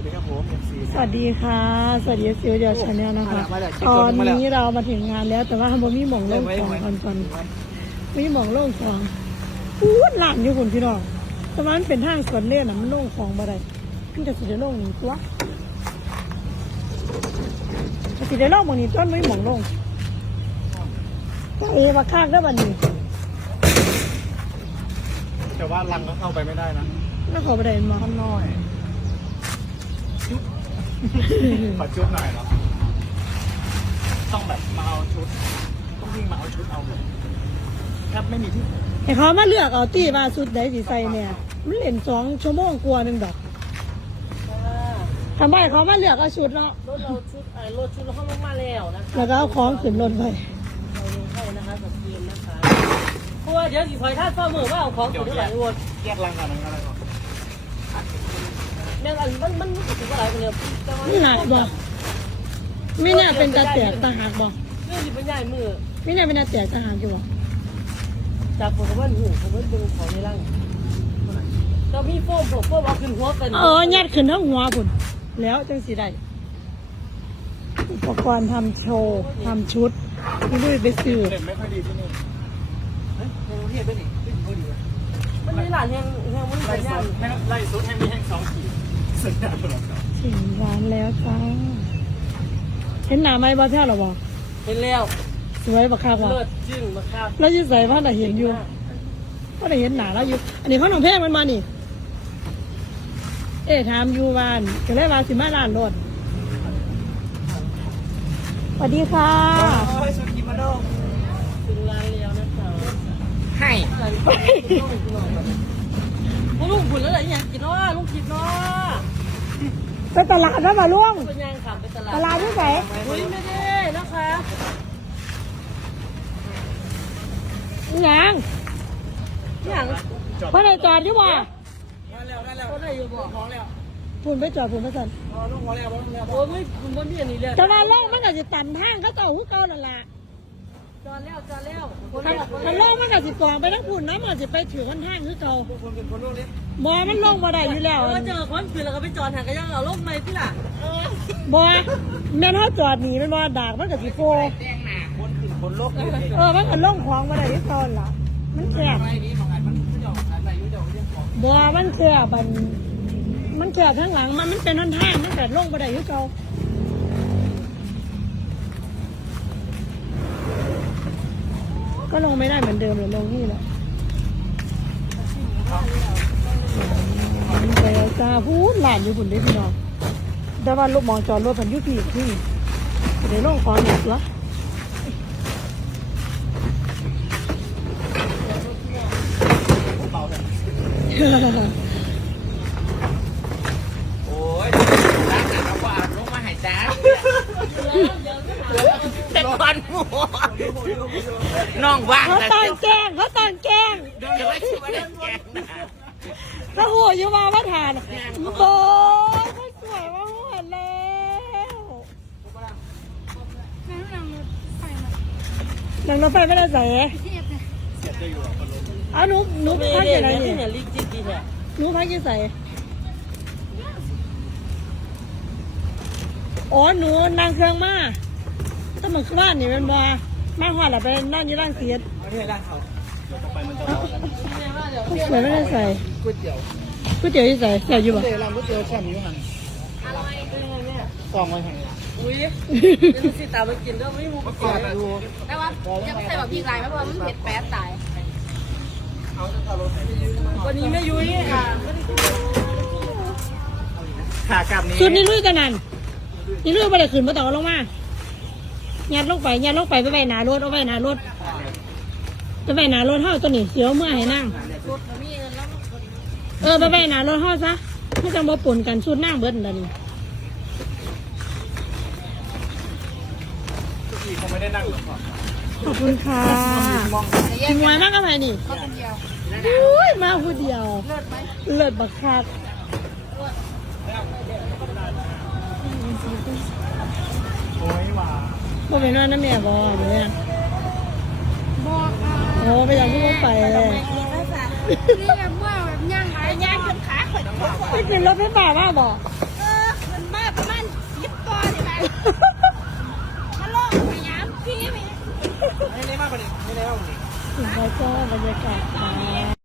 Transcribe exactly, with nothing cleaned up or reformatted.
ดีครับผมสวัสดีค่ะสวัสดีซิวเดียวชาแนลนะคะตอนนี้เรามาถึงงานแล้วแต่ว่าผมมีหม่องโล่งของก่อนก่อนมีหม่องโล่งของอู้หลานอยู่คนพี่น้องแต่ว่ามันเป็นทางสวนเล่นอ่ะมันโล่งของบ่ได้มันจะสิได้โล่งหนึ่งตัวจะสิได้โล่งบางนี้ต้นไม่หม่องโล่งก็เอว่าข้างได้บันนี้แต่ว่าลังก็เข้าไปไม่ได้นะแล้วขอประเด็นมาข้างน้อยขอชุดหน่อยเนาะต้องแบบมาเอาชุดต้องวิ่งมาเอาชุดเอาแทบไม่มีที่ให้เขามาเลือกเอาตี้มาชุดไหนสีใส่เนี่ยมันเล่นสองชั่วโมงกว่าหนึ่งดอกทำไมเขามาเลือกเอาชุดเนาะรถเราชุดไอ้รถชุดเราเข้ามาแล้วนะคะแล้วก็เอาของขึ้นรถไปเราลงให้นะคะกับทีมนะคะเพราะว่าเดี๋ยวสิคอยท่าฟ้ามือว่าเอาของขึ้นที่ไหนวนแยกลังกันอะไรก่อนเนี่ยอันมันมันมันถึงอะไรกันเนี่ยนี่หนักบ่ไม่น่าเป็นตาแตกตาหักบ่เรื่องที่เป็นใหญ่มือไม่น่าเป็นตาแตกตาหักอยู่บ่จากผมว่าหูผมว่าดึงของในร่างเรามีโฟมโฟมเอาขึ้นหัวกันเออยัดขึ้นทั้งหัวพุ่นแล้วจังสิได้อุปกรณ์ทำโชว์ทำชุดที่ด้วยไปซื้อเด็กไม่ค่อยดีที่นี่เฮ้ยเราเทียบไปดิไม่ดีเลยมันมีหลานแห้งแห้งมันเป็นย่างไล่ซุดให้มีแห้งสองขีดสัญญาณตลอดถึงร้านแล้วจ้าเห็นหนาไหมบ้าแพ้หรอบ่เห็นแล้วสวยบักคักว่ะเลิศจึ้งบักคักแล้วยิ่งใส่ผ้าหนาเห็นอยู่ผ้าหนาเห็นหนาแล้วอยู่อันนี้เขาหนองแพงมันมานี่เอ๊ะถามอยู่บ้านก็เลยว่าสิมาร้านรถสวัสดีค่ะชุดกิโมโนถึงร้านแล้วนะจ๊ะให้ลุงผุนแล้วอะไรอย่างกินเนาะลุงคิดเนาะไปตลาดนะมาลุงเป็นยังขับไปตลาดตลาดที่ไหนอุ้ยไม่ได้นะคะยังยังเพราะในจอดที่ว่าได้แล้วได้แล้วได้อยู่บ่พอแล้วพุ่นไปจอดพุ่นไปสั่นอ๋อลุงพอแล้วลุงแล้วโอ้ไม่คุณบ่มีอันนี้เลยตลาดล่องมันก็จะตันทางเขาเต่าหูเก่านั่นแหละจอดแล้วจอดแล้วมันล่องมันก็จะกองไปทั้งพุ่นน้ำมันจะไปถือวันทางคือเก่าคนเป็นคนลุงนี่บอมันล่องมาได้อยู่แล้วว่าเจอคนคือเราก็ไปจอดหางก็ยังเอาลงไปพี่ล่ะบอแม่นเขาจอดหนีมันบอดากมันก็จะโฟคนขึ้นคนโลกเออมันก็ล่องของมาได้ที่ตอนละมันแคบบอมันแคบมันมันแคบข้างหลังมันมันเป็นท่อนทางมันแบบล่องมาได้ที่เก่าก็ลงไม่ได้เหมือนเดิมเลยลงนี่แหละไปจ้าพูดหลานอยู่บุญได้พี่น้องแต่ว่าลูกมองจอดรถพันยุพีที่เดี๋ยวลงความหนักละโอ้ยร้านไหนเราก็อาบลงมาหายใจแต่ก่อนหมูน้องว่างเขาตอนแกงเขาตอนแกงจะไม่ช่วยแกงพระหัวอยู่มาว่าทานโบ้เขาสวยว่าหัวแล้วหนังรถไฟไม่ได้ใส่เอาหนูหนูพักยังไงเนี่ยหนูพักยังใส่อ๋อหนูนางเครื่องมาต้องมาขึ้นบ้านนี่เป็นบ่มาหอดแล้วไปนั่งยี่ร่างเสียดไม่ใช่ร่างเขาสวยไม่ได้ใส่ก๋วยเตี๋ยวก๋วยเตี๋ยวที่ใส่ใส่อยู่ป่ะก๋วยเตี๋ยวร้านก๋วยเตี๋ยวแช่มอยู่หันอะไรเป็นยังไงเนี่ยซองไว้หันอุ้ยเป็นสิตาไปกินแล้วไม่รู้ก่อนดูแต่ว่ายังไม่ใส่แบบพีกลายไม่เพราะมันเผ็ดแป๊ดตายวันนี้แม่ยุ้ยค่ะขากลับนี้สุดนี่ลุยกันนั่นนี่ลุยไปเลยขึ้นมาต่อลงมายัดลงไปยัดลงไปไปไปหนารถเอาไปหนารถไปไปหนารถเท่าตัวนี้เสียวเมื่อให้นั่งเออไปไปหนารถเท่าซะไม่จำว่าปนกันสุดนั่งเบิดเดี๋ยวนี้เขาไม่ได้นั่งหรอกขอบคุณค่ะกินมวยมากกับใครนี่อุ้ยมาผู้เดียวเลิศบักคักโอ้ยว่าบ่เป็นว่าน้ำแม่บ่เนี่ยโอ้ไปยังพูดไปเลยนี่แบบเมื่อแบบย่างไรย่างจนขาข่อยไปกินรถไฟฟ้ามาบ่ถึงแล้วจ้าบรรยากาศค่ะ